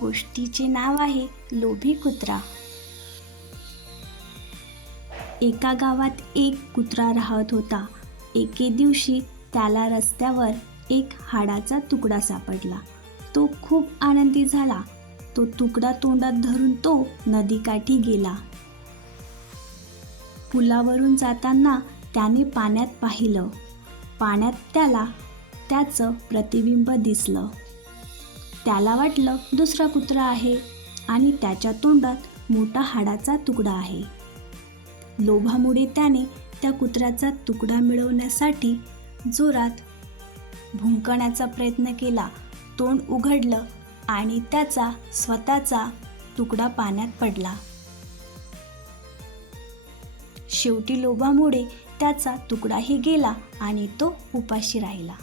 गोष्टीचे नाव आहे लोभी कुत्रा. एका गावात एक कुत्रा राहत होता. एके दिवशी त्याला रस्त्यावर एक हाडाचा तुकडा सापडला. तो खूप आनंदी झाला. तो तुकडा तोंडात धरून तो नदीकाठी गेला. पुलावरून जाताना त्याने पाण्यात पाहिलं. पाण्यात त्याला त्याचं प्रतिबिंब दिसलं. त्याला वाटलं दुसरा कुत्रा आहे आणि त्याच्या तोंडात मोठा हाडाचा तुकडा आहे. लोभामुळे त्याने त्या कुत्र्याचा तुकडा मिळवण्यासाठी जोरात भुंकण्याचा प्रयत्न केला. तोंड उघडलं आणि त्याचा स्वतःचा तुकडा पाण्यात पडला. शेवटी लोभामुळे त्याचा तुकडाही गेला आणि तो उपाशी राहिला.